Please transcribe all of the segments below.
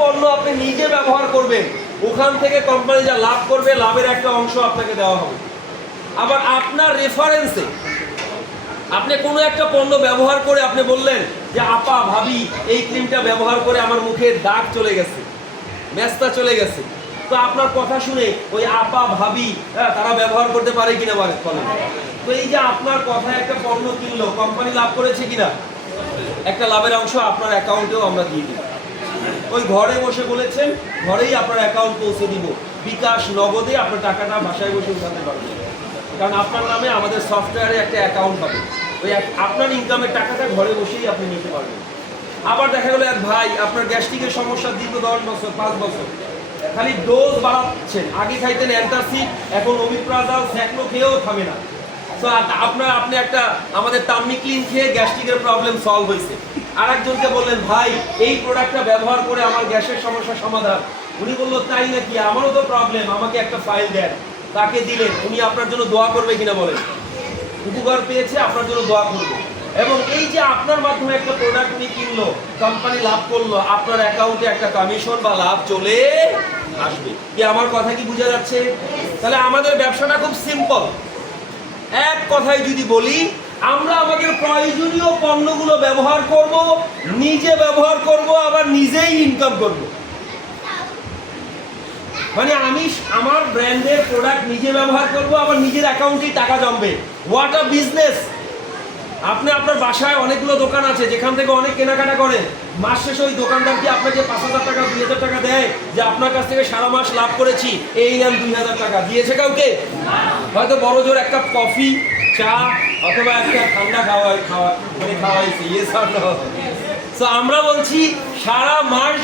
পণ্য আপনি নিজে ব্যবহার করবেন ওখান থেকে কোম্পানি যা লাভ করবে লাভের একটা অংশ আপনাকে দেওয়া হবে। আবার আপনার রেফারেন্সে আপনি কোনো একটা পণ্য ব্যবহার করে আপনি বললেন যে আপা ভাবি এই ক্রিমটা ব্যবহার করে আমার মুখের দাগ চলে গেছে, মেস্তা চলে গেছে, তো আপনার কথা শুনে ওই আপা ভাবি তারা ব্যবহার করতে পারে কিনা বলেন? তো এই যে আপনার কথায় একটা পণ্য কিনলো, কোম্পানি লাভ করেছে কিনা? একটা লাভের অংশ আপনার অ্যাকাউন্টেও আমরা দিয়ে দিব। ওই ঘরে বসে বলেছেন, ঘরেই আপনার অ্যাকাউন্ট পৌঁছে দিব, বিকাশ নগদে আপনার টাকাটা বাসায় বসে উঠাতে পারবেন। কারণ আপনার নামে আমাদের সফটওয়্যারে একটা অ্যাকাউন্ট হবে, ওই আপনার ইনকামের টাকাটা ঘরে বসেই আপনি নিতে পারবেন। আবার দেখা গেল এক ভাই আপনার গ্যাস্ট্রিকের সমস্যা দীর্ঘ 10 বছর 5 বছর খালি ডোজ বাড়াচ্ছেন, আগে খাইতেন অ্যান্টাসিড, এখন ওমিপ্রাজল স্যাকলো খেয়েও থামে না। তো আপনি একটা আমাদের তামিক্লিন খেয়ে গ্যাস্ট্রিকের প্রবলেম সলভ হয়েছে। আর একজনকে বললেন ভাই এই প্রোডাক্টটা ব্যবহার করে আমার গ্যাসের সমস্যার সমাধান, উনি বললো তাই নাকি, আমারও তো প্রবলেম, আমাকে একটা ফাইল দেন। তাকে দিলেন, উনি আপনার জন্য দোয়া করবে কিনা বলেন? উপকার পেয়েছে, আপনার জন্য দোয়া করবে। এবং এই যে আপনার মাধ্যমে একটা প্রোডাক্ট উনি কিনলো, কোম্পানি লাভ করলো, আপনার অ্যাকাউন্টে একটা কমিশন বা লাভ চলে আসবে। কি আমার কথা কি বোঝা যাচ্ছে? তাহলে আমাদের ব্যবসাটা খুব সিম্পল। এক কথায় যদি বলি, আমরা আমাদের প্রয়োজনীয় পণ্যগুলো ব্যবহার করব, নিজে ব্যবহার করব, আবার নিজেই ইনকাম করব। মানে আমি আমার ব্র্যান্ডের প্রোডাক্ট নিজে ব্যবহার করব, আবার নিজের অ্যাকাউন্টে টাকা জমবে। What a business! আপনি আপনার বাসায় অনেকগুলো দোকান আছে যেখান থেকে অনেক কেনাকাটা করেন, মাস শেষে ওই দোকানদার কি আপনাকে 5,000 টাকা 2,000 টাকা দেয় যে আপনার কাছ থেকে সারা মাস লাভ করেছি, এই নেন 2,000 টাকা? দিয়েছে কাউকে? হয়তো বড় জোর এক কাপ কফি, চা অথবা একটা ঠান্ডা খাওয়াইছে। তো আমরা বলছি সারা মাস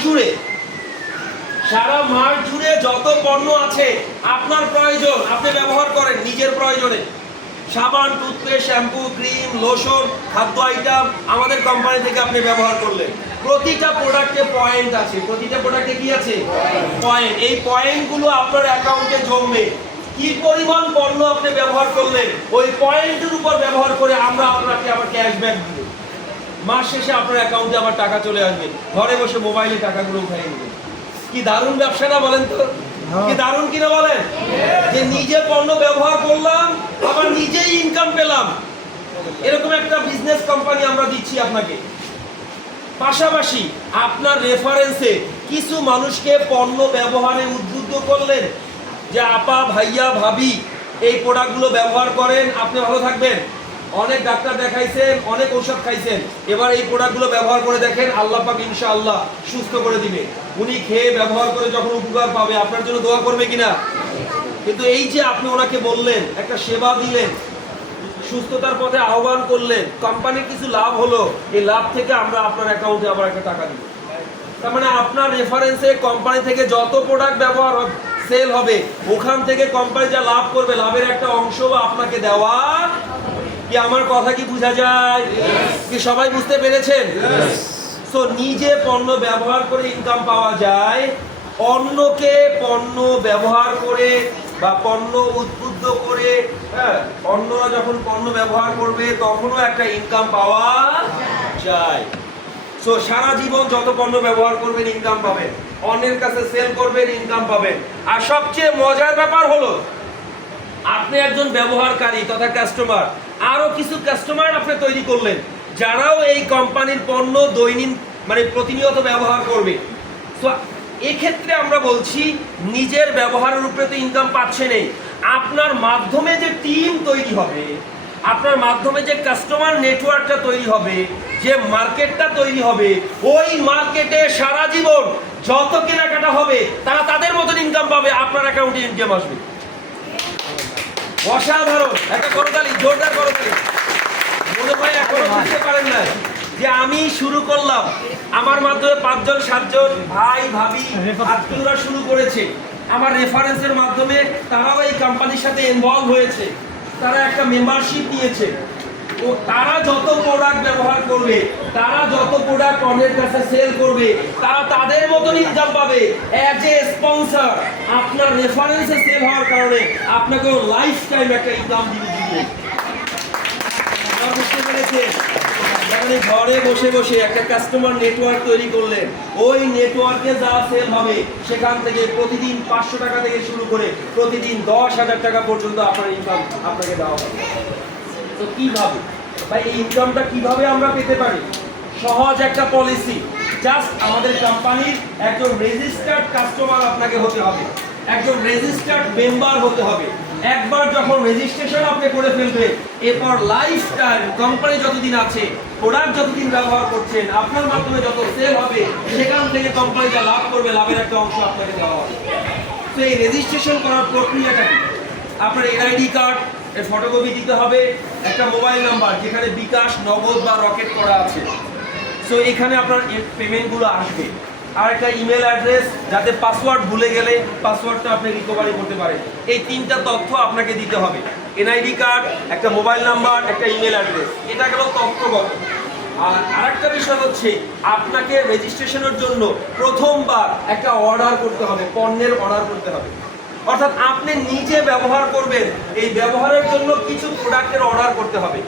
জুড়ে যত পণ্য আছে আপনার প্রয়োজন আপনি ব্যবহার করেন নিজের প্রয়োজনে। সাবান, টুথপেস্ট, শ্যাম্পু, ক্রিম, লোশন, খাদ্য আইটেম আমাদের কোম্পানি থেকে আপনি ব্যবহার করলেন। প্রতিটা প্রোডাক্টে পয়েন্ট আছে। প্রতিটা প্রোডাক্টে কি আছে? পয়েন্ট। এই পয়েন্টগুলো আপনার অ্যাকাউন্টে জমবে। কি পরিমাণ পণ্য আপনি ব্যবহার করলেন ওই পয়েন্টের উপর ব্যবহার করে আমরা আপনাকে আবার ক্যাশব্যাক দিব। মাস শেষে আপনার অ্যাকাউন্টে আবার টাকা চলে আসবে, ঘরে বসে মোবাইলে টাকাগুলো উঠাই নেবেন। কি দারুণ ব্যবসা না বলেন তো? কি দারুণ কিনা বলেন? যে নিজে পণ্য ব্যবহার করলাম, আবার নিজেই ইনকাম পেলাম। এরকম একটা বিজনেস কোম্পানি আমরা দিচ্ছি আপনাকে। পাশাপাশি আপনার রেফারেন্সে কিছু মানুষকে পণ্য ব্যবহারে উদ্বুদ্ধ করলেন যে আপা ভাইয়া ভাবি এই প্রোডাক্টগুলো ব্যবহার করেন, আপনি ভালো থাকবেন। অনেক ডাক্তার দেখাইছেন, অনেক ঔষধ খাইছেন, এবার এই প্রোডাক্টগুলো ব্যবহার করে দেখেন, আল্লাহ পাক ইনশাআল্লাহ সুস্থ করে দিবে। উনি খেয়ে ব্যবহার করে যখন উপকার পাবে আপনার জন্য দোয়া করবে কিনা? কিন্তু এই যে আপনি ওনাকে বললেন, একটা সেবা দিলেন, সুস্থতার পথে আহ্বান করলেন, কোম্পানির কিছু লাভ হলো, এই লাভ থেকে আমরা আপনার অ্যাকাউন্টে আবার একটা টাকা দিব। তার মানে আপনার রেফারেন্সে কোম্পানি থেকে যত প্রোডাক্ট ব্যবহার সেল হবে, ওখান থেকে কোম্পানি যা লাভ করবে লাভের একটা অংশ আপনাকে দেওয়া। কি আমার কথা কি বোঝা যায়? কি সবাই বুঝতে পেরেছেন? সো নিজে পণ্য ব্যবহার করে ইনকাম পাওয়া যায়, অন্যকে পণ্য ব্যবহার করে বা পণ্য উদ্বুদ্ধ করে, অন্যরা যখন পণ্য ব্যবহার করবে তখনও একটা ইনকাম পাওয়া যায়। সো সারা জীবন যত পণ্য ব্যবহার করবেন ইনকাম পাবেন, অন্যের কাছে সেল করবেন ইনকাম পাবেন। আর সবচেয়ে মজার ব্যাপার হলো আপনি একজন ব্যবহারকারী তথা কাস্টমার, আরো কিছু কাস্টমার আপনি তৈরি করলেন যারাও এই কোম্পানির পণ্য দৈনিক প্রতিনিয়ত ব্যবহার করবে। তো এক্ষেত্রে আমরা বলছি নিজের ব্যবহারের উপরে তো ইনকাম পাচ্ছেনই, আপনার মাধ্যমে যে টিম তৈরি হবে, আপনার মাধ্যমে যে কাস্টমার নেটওয়ার্কটা তৈরি হবে, যে মার্কেটটা তৈরি হবে, ওই মার্কেটে সারা জীবন যত কেনাকাটা হবে তারা তাদের মতন ইনকাম পাবে, আপনার অ্যাকাউন্টে ইনকাম আসবে। অসাধারণ! একটা করতালি, জোরদার করতালি। মনে হয় এখনো বুঝতে পারেন না যে আমি শুরু করলাম, আমার মাধ্যমে 5 জন 7 জন ভাই ভাবি আত্মীয়রা শুরু করেছে, আমার রেফারেন্সের মাধ্যমে তারাও এই কোম্পানির সাথে ইনভলভ হয়েছে, তারা একটা মেম্বারশিপ নিয়েছে। ও তারা যত প্রোডাক্ট ব্যবহার করবে, তারা যত প্রোডাক্ট অন্যের কাছে সেল করবে, তারা তাদের মতন ইনকাম পাবে। অ্যাজ এ স্পন্সর আপনার রেফারেন্সে সেল হওয়ার কারণে আপনাকেও লাইফ টাইম একটা ইনকাম দিবে। এবার বুঝতে পেরেছেন? মানে ঘরে বসে বসে একটা কাস্টমার নেটওয়ার্ক তৈরি করলেন, ওই নেটওয়ার্কে যা সেল হবে সেখান থেকে প্রতিদিন 500 টাকা থেকে শুরু করে প্রতিদিন 10,000 টাকা পর্যন্ত আপনার ইনকাম আপনাকে দেওয়া হবে। তো কিভাবে ভাই এই ইনকামটা কিভাবে আমরা পেতে পারি? সহজ একটা পলিসি, জাস্ট আমাদের কোম্পানির একজন রেজিস্টার্ড কাস্টমার আপনাকে হতে হবে, একজন রেজিস্টার্ড মেম্বার হতে হবে। একবার যখন রেজিস্ট্রেশন আপনি করে ফেলবেন, এরপর লাইফ টাইম কোম্পানি যতদিন আছে, প্রোডাক্ট যতদিন ব্যবহার করছেন, আপনার মাধ্যমে যত সেল হবে সেখান থেকে কোম্পানি যা লাভ করবে লাভের একটা অংশ আপনাকে দেওয়া হবে। তো এই রেজিস্ট্রেশন করার প্রক্রিয়াটা কি? আপনার এনআইডি কার্ড এর ফটোকপি দিতে হবে, একটা মোবাইল নাম্বার যেখানে বিকাশ, নগদ বা রকেট করা আছে, সো এখানে আপনার পেমেন্টগুলো আসবে, আর একটা ইমেল অ্যাড্রেস যাতে পাসওয়ার্ড ভুলে গেলে পাসওয়ার্ডটা আপনি রিকভারি করতে পারেন। এই তিনটা তথ্য আপনাকে দিতে হবে, এনআইডি কার্ড, একটা মোবাইল নাম্বার, একটা ইমেল অ্যাড্রেস। এটা গেল তথ্যগত। আর আরেকটা বিষয় হচ্ছে আপনাকে রেজিস্ট্রেশনের জন্য প্রথমবার একটা অর্ডার করতে হবে, পণ্যের অর্ডার করতে হবে। অর্থাৎ আপনি নিজে ব্যবহার করবেন, এই ব্যবহারের জন্য কিছু প্রোডাক্টের অর্ডার করতে হবে।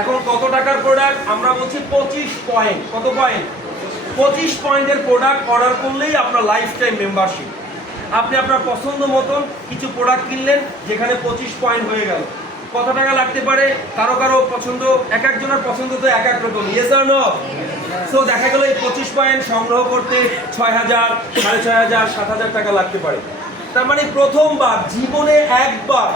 এখন কত টাকার প্রোডাক্ট? আমরা বলছি 25 পয়েন্ট। কত পয়েন্ট? 25 পয়েন্টের প্রোডাক্ট অর্ডার করলেই আপনার লাইফ টাইম মেম্বারশিপ। আপনি আপনার পছন্দ মতন কিছু প্রোডাক্ট কিনলেন, যেখানে 25 পয়েন্ট হয়ে গেল। কত টাকা লাগতে পারে? কারো কারো পছন্দ, এক একজনের পছন্দ তো এক এক রকম। Yes or no? সো দেখা গেল এই 25 পয়েন্ট সংগ্রহ করতে 6,000, 6,500, 7,000 টাকা লাগতে পারে। তার মানে প্রথমবার জীবনে একবার